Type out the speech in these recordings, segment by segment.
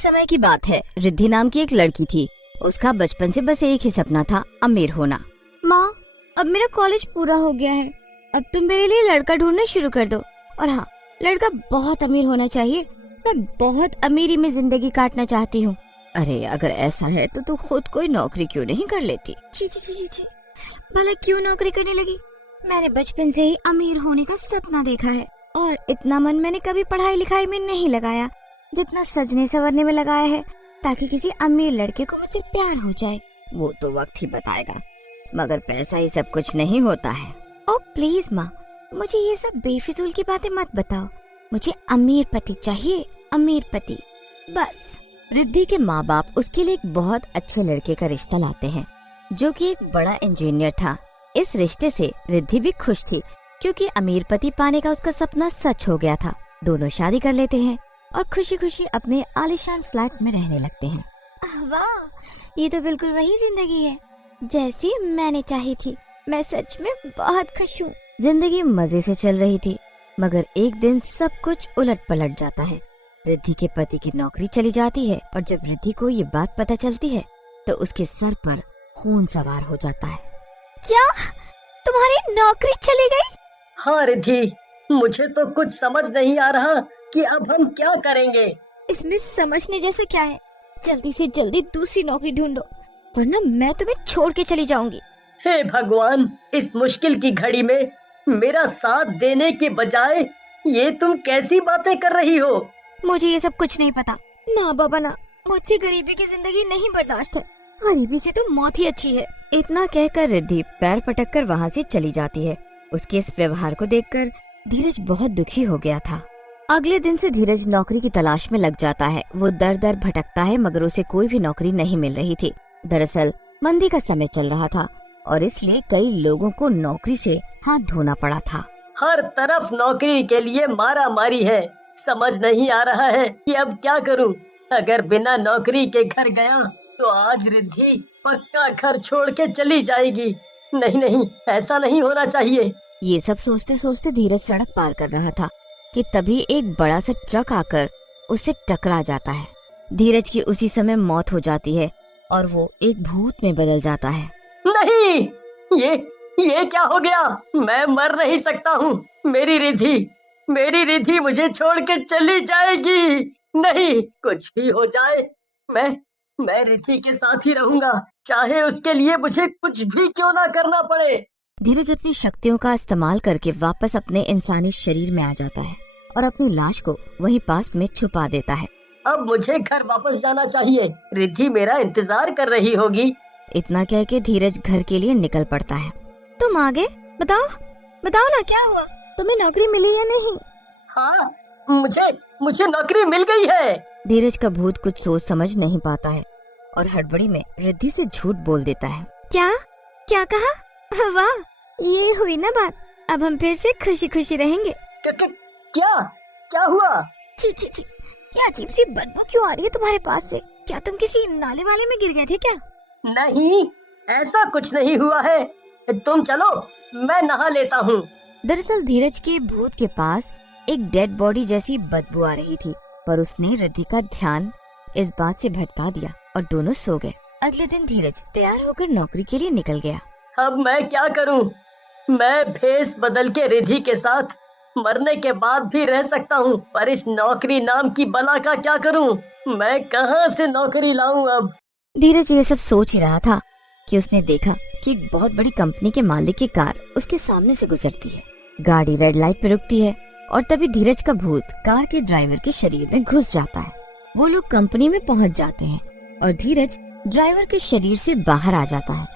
समय की बात है। रिद्धि नाम की एक लड़की थी। उसका बचपन से बस एक ही सपना था, अमीर होना। माँ, अब मेरा कॉलेज पूरा हो गया है। अब तुम मेरे लिए लड़का ढूंढना शुरू कर दो। और हाँ, लड़का बहुत अमीर होना चाहिए। मैं बहुत अमीरी में जिंदगी काटना चाहती हूँ। अरे अगर ऐसा है तो तू खुद कोई नौकरी क्यों नहीं कर लेती? छी छी छी छी छी। भला क्यों नौकरी करने लगी? मैंने बचपन से ही अमीर होने का सपना देखा है और इतना मन मैंने कभी पढ़ाई लिखाई में नहीं लगाया जितना सजने संवरने में लगाया है, ताकि किसी अमीर लड़के को मुझसे प्यार हो जाए। वो तो वक्त ही बताएगा, मगर पैसा ही सब कुछ नहीं होता है। ओ प्लीज माँ, मुझे ये सब बेफिजूल की बातें मत बताओ। मुझे अमीर पति चाहिए, अमीर पति, बस। रिद्धि के माँ बाप उसके लिए एक बहुत अच्छे लड़के का रिश्ता लाते हैं, जो कि एक बड़ा इंजीनियर था। इस रिश्ते से रिद्धि भी खुश थी, क्योंकि अमीर पति पाने का उसका सपना सच हो गया था। दोनों शादी कर लेते हैं और खुशी खुशी अपने आलीशान फ्लैट में रहने लगते हैं। वाह, ये तो बिल्कुल वही जिंदगी है जैसी मैंने चाही थी। मैं सच में बहुत खुश हूँ। जिंदगी मजे से चल रही थी, मगर एक दिन सब कुछ उलट पलट जाता है। रिद्धि के पति की नौकरी चली जाती है और जब रिद्धि को ये बात पता चलती है तो उसके सर पर खून सवार हो जाता है। क्या तुम्हारी नौकरी चली गई? हाँ रिद्धि, मुझे तो कुछ समझ नहीं आ रहा कि अब हम क्या करेंगे। इसमें समझने जैसा क्या है? जल्दी से जल्दी दूसरी नौकरी ढूंढो, वरना मैं तुम्हें छोड़ के चली जाऊंगी। हे भगवान, इस मुश्किल की घड़ी में मेरा साथ देने के बजाय ये तुम कैसी बातें कर रही हो? मुझे ये सब कुछ नहीं पता। ना बाबा ना, मुझसे गरीबी की जिंदगी नहीं बर्दाश्त है। गरीबी से तो मौत ही अच्छी है। इतना कहकर रिद्धि पैर पटक कर वहाँ से चली जाती है। उसके इस व्यवहार को देखकर धीरज बहुत दुखी हो गया था। अगले दिन से धीरज नौकरी की तलाश में लग जाता है। वो दर दर भटकता है, मगर उसे कोई भी नौकरी नहीं मिल रही थी। दरअसल मंदी का समय चल रहा था और इसलिए कई लोगों को नौकरी से हाथ धोना पड़ा था। हर तरफ नौकरी के लिए मारा मारी है। समझ नहीं आ रहा है कि अब क्या करूं। अगर बिना नौकरी के घर गया तो आज रिद्धि पक्का घर छोड़ के चली जाएगी। नहीं नहीं, ऐसा नहीं होना चाहिए। ये सब सोचते सोचते धीरज सड़क पार कर रहा था कि तभी एक बड़ा सा ट्रक आकर उससे टकरा जाता है। धीरज की उसी समय मौत हो जाती है और वो एक भूत में बदल जाता है। नहीं, ये क्या हो गया? मैं मर नहीं सकता हूँ। मेरी रिद्धि मुझे छोड़ के चली जाएगी। नहीं, कुछ भी हो जाए, मैं रिद्धि के साथ ही रहूंगा, चाहे उसके लिए मुझे कुछ भी क्यों ना करना पड़े। धीरज अपनी शक्तियों का इस्तेमाल करके वापस अपने इंसानी शरीर में आ जाता है और अपनी लाश को वहीं पास में छुपा देता है। अब मुझे घर वापस जाना चाहिए। रिद्धि मेरा इंतजार कर रही होगी। इतना कह के धीरज घर के लिए निकल पड़ता है। तुम आगे बताओ ना, क्या हुआ? तुम्हें नौकरी मिली या नहीं? हाँ, मुझे नौकरी मिल गई है। धीरज का भूत कुछ सोच समझ नहीं पाता है और हड़बड़ी में रिद्धि से झूठ बोल देता है। क्या कहा? वाह, ये हुई ना बात। अब हम फिर से खुशी खुशी रहेंगे। क्या हुआ? छी छी छी, ये अजीब सी बदबू क्यों आ रही है तुम्हारे पास से? क्या तुम किसी नाले वाले में गिर गए थे क्या? नहीं, ऐसा कुछ नहीं हुआ है। तुम चलो, मैं नहा लेता हूँ। दरअसल धीरज के भूत के पास एक डेड बॉडी जैसी बदबू आ रही थी, पर उसने रिद्धि का ध्यान इस बात से भटका दिया और दोनों सो गए। अगले दिन धीरज तैयार होकर नौकरी के लिए निकल गया। अब मैं क्या करूं? मैं भेष बदल के रिद्धि के साथ मरने के बाद भी रह सकता हूं, पर इस नौकरी नाम की बला का क्या करूं? मैं कहां से नौकरी लाऊं अब? धीरज ये सब सोच ही रहा था कि उसने देखा कि एक बहुत बड़ी कंपनी के मालिक की कार उसके सामने से गुजरती है। गाड़ी रेड लाइट पे रुकती है और तभी धीरज का भूत कार के ड्राइवर के शरीर में घुस जाता है। वो लोग कंपनी में पहुंच जाते हैं और धीरज ड्राइवर के शरीर से बाहर आ जाता है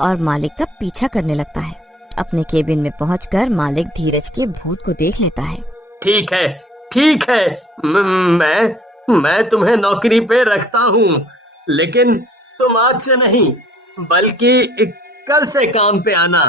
और मालिक का पीछा करने लगता है। अपने केबिन में पहुंचकर मालिक धीरज के भूत को देख लेता है। ठीक है, मैं तुम्हें नौकरी पे रखता हूँ, लेकिन तुम आज से नहीं बल्कि कल से काम पे आना।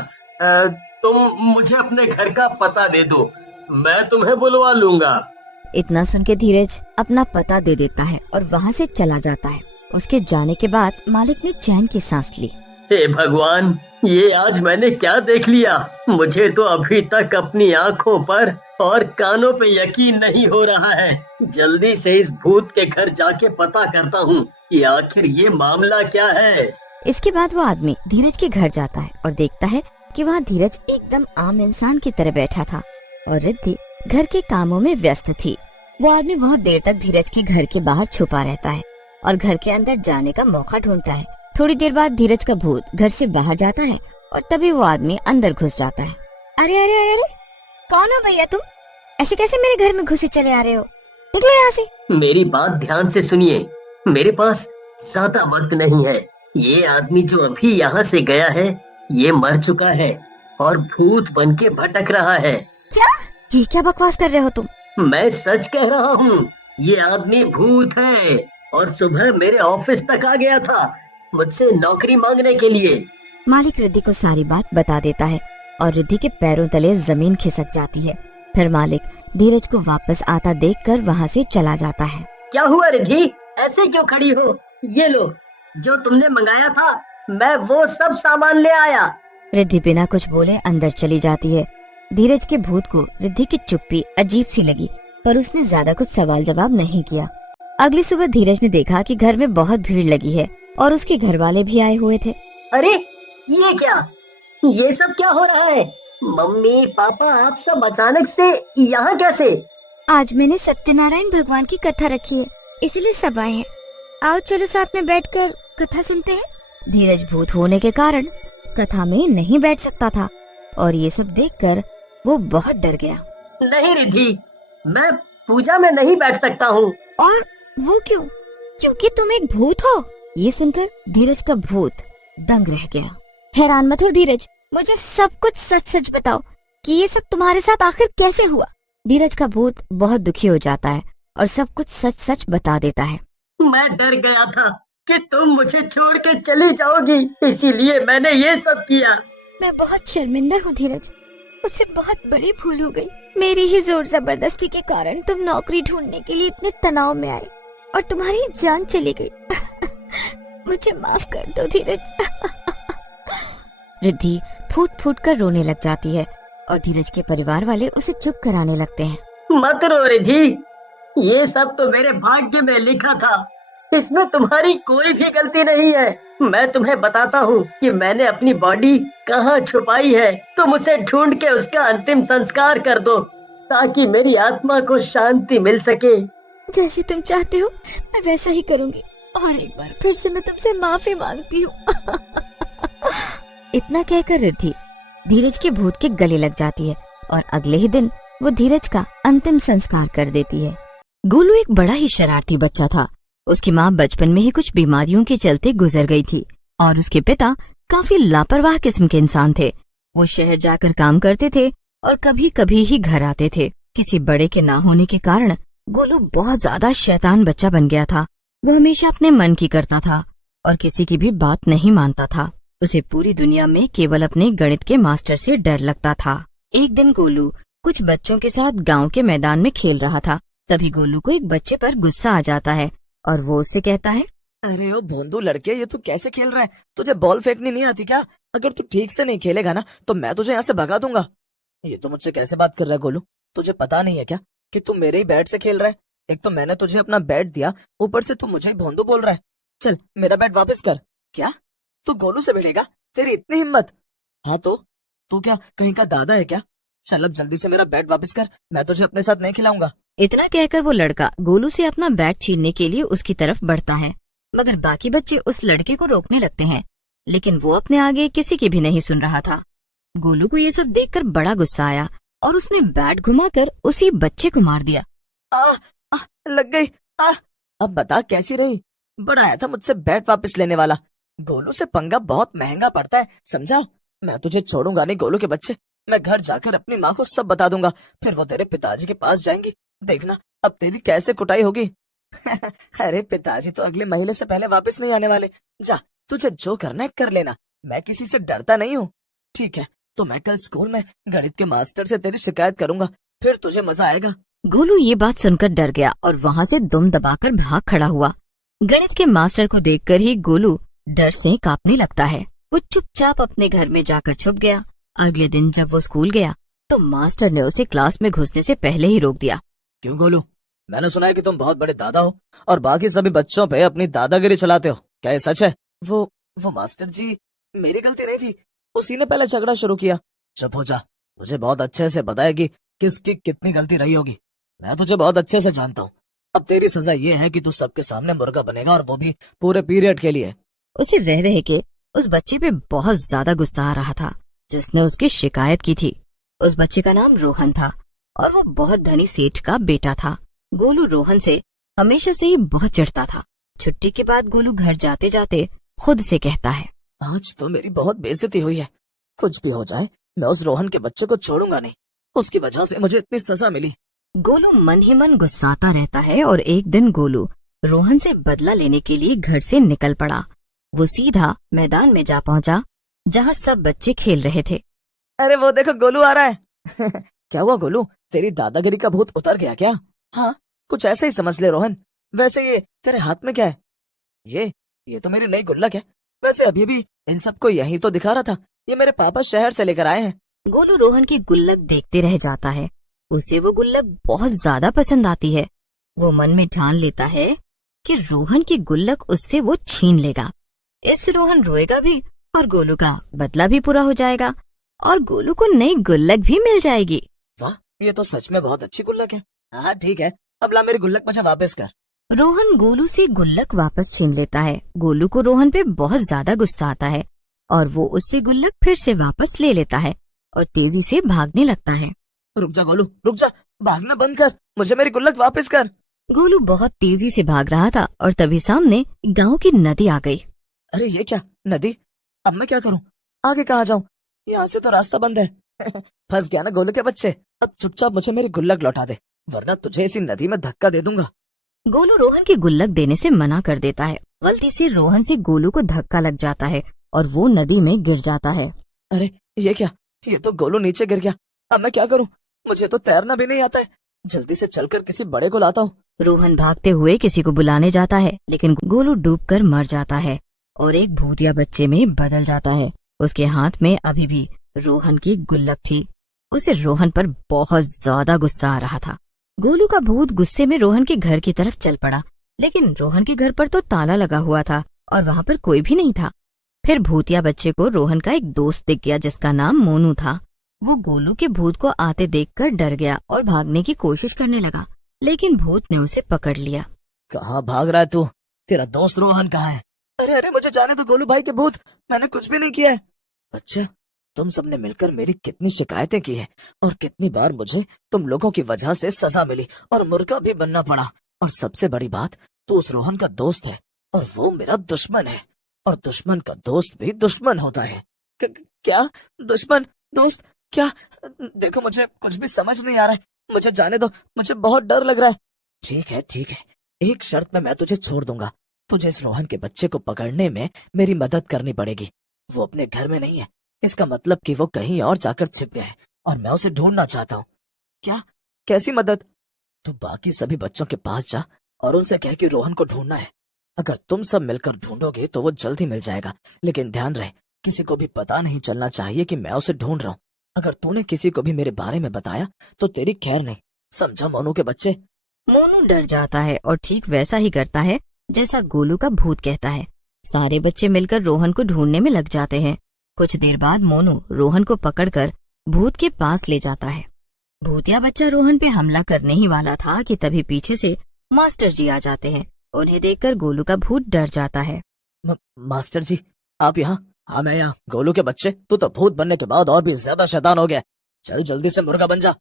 तुम मुझे अपने घर का पता दे दो, मैं तुम्हें बुलवा लूंगा। इतना सुन के धीरज अपना पता दे देता है और वहाँ से चला जाता है। उसके जाने के बाद मालिक ने चैन की सांस ली। हे भगवान, ये आज मैंने क्या देख लिया? मुझे तो अभी तक अपनी आंखों पर और कानों पे यकीन नहीं हो रहा है। जल्दी से इस भूत के घर जाके पता करता हूँ कि आखिर ये मामला क्या है। इसके बाद वो आदमी धीरज के घर जाता है और देखता है कि वहाँ धीरज एकदम आम इंसान की तरह बैठा था और रिद्धि घर के कामों में व्यस्त थी। वो आदमी बहुत देर तक धीरज के घर के बाहर छुपा रहता है और घर के अंदर जाने का मौका ढूंढता है। थोड़ी देर बाद धीरज का भूत घर से बाहर जाता है और तभी वो आदमी अंदर घुस जाता है। अरे अरे अरे अरे, कौन हो भैया तुम? ऐसे कैसे मेरे घर में घुसे चले आ रहे हो? निकलो यहाँ से। मेरी बात ध्यान से सुनिए, मेरे पास ज्यादा वक्त नहीं है। ये आदमी जो अभी यहाँ से गया है ये मर चुका है और भूत बन के भटक रहा है। क्या? ये क्या बकवास कर रहे हो तुम? मैं सच कह रहा हूँ, ये आदमी भूत है और सुबह मेरे ऑफिस तक आ गया था मुझसे नौकरी मांगने के लिए। मालिक रिद्धि को सारी बात बता देता है और रिद्धि के पैरों तले जमीन खिसक जाती है। फिर मालिक धीरज को वापस आता देखकर वहाँ से चला जाता है। क्या हुआ रिद्धि, ऐसे क्यों खड़ी हो? ये लो, जो तुमने मंगाया था मैं वो सब सामान ले आया। रिद्धि बिना कुछ बोले अंदर चली जाती है। धीरज के भूत को रिद्धि की चुप्पी अजीब सी लगी पर उसने ज्यादा कुछ सवाल जवाब नहीं किया। अगली सुबह धीरज ने देखा कि घर में बहुत भीड़ लगी है और उसके घर वाले भी आए हुए थे। अरे ये क्या, ये सब क्या हो रहा है? मम्मी पापा आप सब अचानक से यहाँ कैसे? आज मैंने सत्यनारायण भगवान की कथा रखी है इसलिए सब आए हैं। आओ चलो साथ में बैठकर कथा सुनते हैं। धीरज भूत होने के कारण कथा में नहीं बैठ सकता था और ये सब देखकर वो बहुत डर गया। नहीं रिद्धि, मैं पूजा में नहीं बैठ सकता हूँ। और वो क्यों? क्योंकि तुम एक भूत हो। ये सुनकर धीरज का भूत दंग रह गया। हैरान मत हो धीरज, मुझे सब कुछ सच सच बताओ कि ये सब तुम्हारे साथ आखिर कैसे हुआ। धीरज का भूत बहुत दुखी हो जाता है और सब कुछ सच सच बता देता है। मैं डर गया था कि तुम मुझे छोड़ के चली जाओगी, इसीलिए मैंने ये सब किया। मैं बहुत शर्मिंदा हूँ धीरज, मुझसे बहुत बड़ी भूल हो गई। मेरी ही जोर जबरदस्ती के कारण तुम नौकरी ढूंढने के लिए इतने तनाव में आए और तुम्हारी जान चली गई। मुझे माफ कर दो धीरज। रिद्धि फूट फूट कर रोने लग जाती है और धीरज के परिवार वाले उसे चुप कराने लगते हैं। मत रो रिद्धि, ये सब तो मेरे भाग्य में लिखा था, इसमें तुम्हारी कोई भी गलती नहीं है। मैं तुम्हें बताता हूँ कि मैंने अपनी बॉडी कहाँ छुपाई है। तुम उसे ढूंढ के उसका अंतिम संस्कार कर दो ताकि मेरी आत्मा को शांति मिल सके। जैसे तुम चाहते हो मैं वैसा ही करूँगी और एक बार फिर से मैं तुमसे माफी मांगती हूँ। इतना कहकर रिद्धि धीरज के भूत के गले लग जाती है और अगले ही दिन वो धीरज का अंतिम संस्कार कर देती है। गोलू एक बड़ा ही शरारती बच्चा था। उसकी माँ बचपन में ही कुछ बीमारियों के चलते गुजर गई थी और उसके पिता काफी लापरवाह किस्म के इंसान थे। वो शहर जाकर काम करते थे और कभी कभी ही घर आते थे। किसी बड़े के ना होने के कारण गोलू बहुत ज्यादा शैतान बच्चा बन गया था। वो हमेशा अपने मन की करता था और किसी की भी बात नहीं मानता था। उसे पूरी दुनिया में केवल अपने गणित के मास्टर से डर लगता था। एक दिन गोलू कुछ बच्चों के साथ गांव के मैदान में खेल रहा था। तभी गोलू को एक बच्चे पर गुस्सा आ जाता है और वो उससे कहता है, अरे ओ भोंदू लड़के, ये तू कैसे खेल रहा है? तुझे बॉल फेंकनी नहीं आती क्या? अगर तू ठीक से नहीं खेलेगा ना तो मैं तुझे यहाँ से भगा दूंगा। ये तो मुझसे कैसे बात कर रहा है गोलू? तुझे पता नहीं है क्या कि तू मेरे ही बैट से खेल रहा है? एक तो मैंने तुझे अपना बैट दिया, ऊपर से तू मुझे ही भोंदू बोल रहा है। चल मेरा बैट वापस कर। क्या तू गोलू से भिड़ेगा? तेरी इतनी हिम्मत? हाँ तो तू क्या कहीं का दादा है क्या? चल अब जल्दी से मेरा बैट वापस कर, मैं तुझे अपने साथ नहीं खिलाऊंगा। इतना कहकर वो लड़का गोलू से अपना बैट छीनने के लिए उसकी तरफ बढ़ता है, मगर बाकी बच्चे उस लड़के को रोकने लगते हैं, लेकिन वो अपने आगे किसी की भी नहीं सुन रहा था। गोलू को ये सब देखकर बड़ा गुस्सा आया और उसने बैट घुमाकर उसी बच्चे को मार दिया। लग गई। अब बता कैसी रही? बड़ा आया था मुझसे बैट वापस लेने वाला। गोलू से पंगा बहुत महंगा पड़ता है, समझा? मैं तुझे छोड़ूंगा नहीं गोलू के बच्चे। मैं घर जाकर अपनी माँ को सब बता दूंगा, फिर वो तेरे पिताजी के पास जाएंगी। देखना अब तेरी कैसे कुटाई होगी। अरे पिताजी तो अगले महीने से पहले वापस नहीं आने वाले। जा, तुझे जो करना है कर लेना, मैं किसी से डरता नहीं हूँ। ठीक है, तो मैं कल स्कूल में गणित के मास्टर से तेरी शिकायत करूंगा, फिर तुझे मजा आएगा। गोलू ये बात सुनकर डर गया और वहाँ से दुम दबाकर भाग खड़ा हुआ। गणित के मास्टर को देखकर ही गोलू डर से कांपने लगता है। वो चुपचाप अपने घर में जाकर छुप गया। अगले दिन जब वो स्कूल गया तो मास्टर ने उसे क्लास में घुसने से पहले ही रोक दिया। क्यों गोलू, मैंने सुना है कि तुम बहुत बड़े दादा हो और बाकी सभी बच्चों पे अपनी दादागिरी चलाते हो, क्या ये सच है? वो मास्टर जी, मेरी गलती नहीं थी, उसी ने पहले झगड़ा शुरू किया। चुप हो जा, मुझे बहुत अच्छे से पता है कि किसकी कितनी गलती रही होगी। मैं तुझे बहुत अच्छे से जानता हूँ। अब तेरी सजा ये है कि तू सबके सामने मुर्गा बनेगा, और वो भी पूरे पीरियड के लिए। उसे रह रहे के उस बच्चे पे बहुत ज्यादा गुस्सा आ रहा था जिसने उसकी शिकायत की थी। उस बच्चे का नाम रोहन था और वो बहुत धनी सेठ का बेटा था। गोलू रोहन से हमेशा से ही बहुत चिढ़ता था। छुट्टी के बाद गोलू घर जाते जाते खुद से कहता है, आज तो मेरी बहुत बेइज्जती हुई है। कुछ भी हो जाए, मैं उस रोहन के बच्चे को छोड़ूंगा नहीं। उसकी वजह से मुझे इतनी सजा मिली। गोलू मन ही मन गुस्साता रहता है और एक दिन गोलू रोहन से बदला लेने के लिए घर से निकल पड़ा। वो सीधा मैदान में जा पहुंचा जहां सब बच्चे खेल रहे थे। अरे वो देखो, गोलू आ रहा है। क्या हुआ गोलू, तेरी दादागिरी का भूत उतर गया क्या? हाँ, कुछ ऐसे ही समझ ले रोहन। वैसे ये तेरे हाथ में क्या है? ये तो मेरी नई गुल्लक है। वैसे अभी भी इन सबको यही तो दिखा रहा था। ये मेरे पापा शहर से लेकर आए हैं। गोलू रोहन की गुल्लक देखते रह जाता है। उसे वो गुल्लक बहुत ज्यादा पसंद आती है। वो मन में ठान लेता है कि रोहन की गुल्लक उससे वो छीन लेगा। इससे रोहन रोएगा भी और गोलू का बदला भी पूरा हो जाएगा और गोलू को नई गुल्लक भी मिल जाएगी। वाह, ये तो सच में बहुत अच्छी गुल्लक है। हाँ ठीक है, अब ला मेरी गुल्लक मुझे वापस कर। रोहन गोलू से गुल्लक वापस छीन लेता है। गोलू को रोहन पे बहुत ज्यादा गुस्सा आता है और वो उससे गुल्लक फिर से वापस ले लेता है और तेजी से भागने लगता है। रुक जा गोलू, रुक जा, भागना बंद कर, मुझे मेरी गुल्लक वापस कर। गोलू बहुत तेजी से भाग रहा था और तभी सामने गांव की नदी आ गई। अरे ये क्या, नदी? अब मैं क्या करूं? आगे कहाँ जाऊं? यहाँ से तो रास्ता बंद है। फंस गया ना गोलू के बच्चे। अब चुपचाप मुझे मेरी गुल्लक लौटा दे, वरना तुझे इसी नदी में धक्का दे दूंगा। गोलू रोहन की गुल्लक देने से मना कर देता है। गलती से रोहन से गोलू को धक्का लग जाता है और वो नदी में गिर जाता है। अरे ये क्या, ये तो गोलू नीचे गिर गया। अब मैं क्या करूं? मुझे तो तैरना भी नहीं आता है। जल्दी से चलकर किसी बड़े को लाता हूँ। रोहन भागते हुए किसी को बुलाने जाता है लेकिन गोलू डूबकर मर जाता है और एक भूतिया बच्चे में बदल जाता है। उसके हाथ में अभी भी रोहन की गुल्लक थी। उसे रोहन पर बहुत ज्यादा गुस्सा आ रहा था। गोलू का भूत गुस्से में रोहन के घर की तरफ चल पड़ा, लेकिन रोहन के घर पर तो ताला लगा हुआ था और वहाँ पर कोई भी नहीं था। फिर भूतिया बच्चे को रोहन का एक दोस्त दिख गया जिसका नाम मोनू था। वो गोलू के भूत को आते देखकर डर गया और भागने की कोशिश करने लगा, लेकिन भूत ने उसे पकड़ लिया। कहाँ भाग रहा है तू? तेरा दोस्त रोहन कहाँ है? अरे अरे मुझे जाने दो गोलू भाई के भूत, मैंने कुछ भी नहीं किया है। अच्छा, तुम सबने मिलकर मेरी कितनी शिकायतें की है और कितनी बार मुझे तुम लोगों की वजह से सजा मिली और मुर्गा भी बनना पड़ा। और सबसे बड़ी बात, तू उस रोहन का दोस्त है और वो मेरा दुश्मन है, और दुश्मन का दोस्त भी दुश्मन होता है। क्या? दुश्मन दोस्त क्या? देखो मुझे कुछ भी समझ नहीं आ रहा है, मुझे जाने दो, मुझे बहुत डर लग रहा है। ठीक है ठीक है, एक शर्त में मैं तुझे छोड़ दूंगा। तुझे इस रोहन के बच्चे को पकड़ने में मेरी मदद करनी पड़ेगी। वो अपने घर में नहीं है, इसका मतलब कि वो कहीं और जाकर छिप गया है और मैं उसे ढूंढना चाहता हूँ। क्या? कैसी मदद? तू बाकी सभी बच्चों के पास जा और उनसे कह कि रोहन को ढूंढना है। अगर तुम सब मिलकर ढूंढोगे तो वो जल्द ही मिल जाएगा, लेकिन ध्यान रहे किसी को भी पता नहीं चलना चाहिए कि मैं उसे ढूंढ रहा हूँ। अगर तूने किसी को भी मेरे बारे में बताया तो तेरी खैर नहीं, समझा मोनू के बच्चे? मोनू डर जाता है और ठीक वैसा ही करता है जैसा गोलू का भूत कहता है। सारे बच्चे मिलकर रोहन को ढूंढने में लग जाते हैं। कुछ देर बाद मोनू रोहन को पकड़कर भूत के पास ले जाता है। भूतिया बच्चा रोहन पे हमला करने ही वाला था कि तभी पीछे से मास्टर जी आ जाते हैं। उन्हें देखकर गोलू का भूत डर जाता है। मास्टर जी आप यहाँ? हाँ मैं यहाँ। गोलू के बच्चे, तू तो भूत बनने के बाद और भी ज्यादा शैतान हो गया। चल जल्दी से मुर्गा बन जा।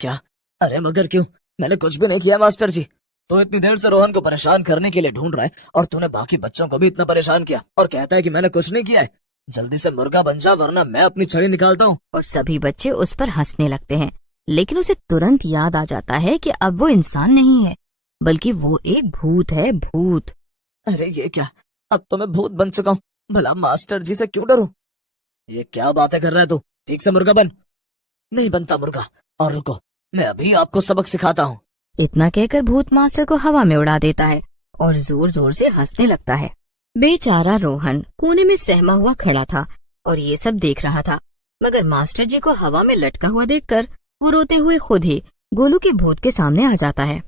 क्या? अरे मगर क्यों? मैंने कुछ भी नहीं किया मास्टर जी। तो इतनी देर से रोहन को परेशान करने के लिए ढूंढ रहा है और तूने बाकी बच्चों को भी इतना परेशान किया और कहता है कि मैंने कुछ नहीं किया है। जल्दी से मुर्गा बन जा वरना मैं अपनी छड़ी निकालता हूँ। और सभी बच्चे उस पर हंसने लगते हैं, लेकिन उसे तुरंत याद आ जाता है कि अब वो इंसान नहीं है बल्कि वो एक भूत है। भूत! अरे ये क्या, अब तो मैं भूत बन चुका हूँ। भला मास्टर जी से क्यों डरूं? ये क्या बातें कर रहा है तू? ठीक से मुर्गा बन। नहीं बनता मुर्गा। और रुको, मैं अभी आपको सबक सिखाता हूँ। इतना कहकर भूत मास्टर को हवा में उड़ा देता है और जोर जोर से हंसने लगता है। बेचारा रोहन कोने में सहमा हुआ खड़ा था और ये सब देख रहा था। मगर मास्टर जी को हवा में लटका हुआ देखकर वो रोते हुए खुद ही गोलू के भूत के सामने आ जाता है।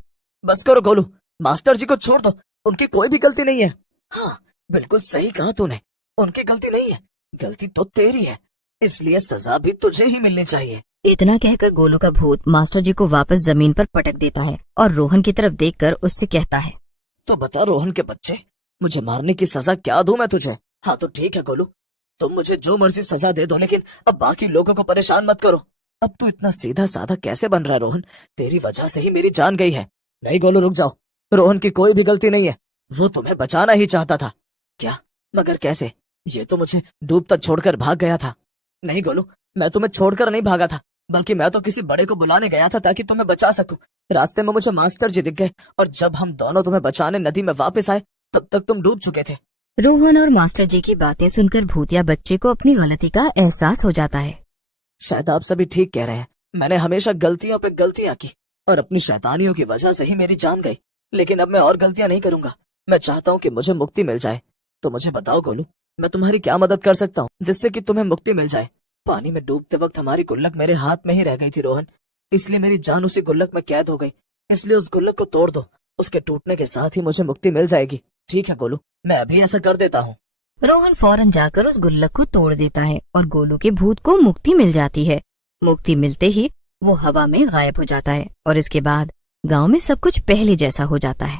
बस करो गोलू, मास्टर जी को छोड़ दो, उनकी कोई भी गलती नहीं है। हाँ, बिल्कुल सही कहा तूने, उनकी गलती नहीं है, गलती तो तेरी है, इसलिए सजा भी तुझे ही मिलनी चाहिए। इतना कहकर गोलू का भूत मास्टर जी को वापस जमीन पर पटक देता है और रोहन की तरफ देखकर उससे कहता है, तो बता रोहन के बच्चे, मुझे मारने की सजा क्या दूं मैं तुझे? हाँ तो ठीक है गोलू, तुम मुझे जो मर्जी सजा दे दो, लेकिन अब बाकी लोगों को परेशान मत करो। अब तू इतना सीधा साधा कैसे बन रहा है रोहन? तेरी वजह से ही मेरी जान गई है। नहीं गोलू रुक जाओ, रोहन की कोई भी गलती नहीं है, वो तुम्हें बचाना ही चाहता था। क्या? मगर कैसे? ये तो मुझे डूबता छोड़कर भाग गया था। नहीं गोलू, मैं तुम्हें छोड़कर नहीं भागा था, बल्कि मैं तो किसी बड़े को बुलाने गया था ताकि तुम्हें बचा सकूं। रास्ते में मुझे मास्टर जी दिख गए और जब हम दोनों तुम्हें बचाने नदी में वापस आए तब तक तुम डूब चुके थे। रोहन और मास्टर जी की बातें सुनकर भूतिया बच्चे को अपनी गलती का एहसास हो जाता है। शायद आप सभी ठीक कह रहे हैं, मैंने हमेशा गलतियों पे गलतियां की और अपनी शैतानियों की वजह से ही मेरी जान गई, लेकिन अब मैं और गलतियां नहीं करूंगा। मैं चाहता हूँ कि मुझे मुक्ति मिल जाए। तो मुझे बताओ गोलू, मैं तुम्हारी क्या मदद कर सकता हूँ जिससे कि तुम्हें मुक्ति मिल जाए? पानी में डूबते वक्त हमारी गुल्लक मेरे हाथ में ही रह गई थी रोहन, इसलिए मेरी जान उसी गुल्लक में कैद हो गई। इसलिए उस गुल्लक को तोड़ दो, उसके टूटने के साथ ही मुझे मुक्ति मिल जाएगी। ठीक है गोलू, मैं अभी ऐसा कर देता हूँ। रोहन फौरन जाकर उस गुल्लक को तोड़ देता है और गोलू के भूत को मुक्ति मिल जाती है। मुक्ति मिलते ही वो हवा में गायब हो जाता है और इसके बाद गांव में सब कुछ पहले जैसा हो जाता है।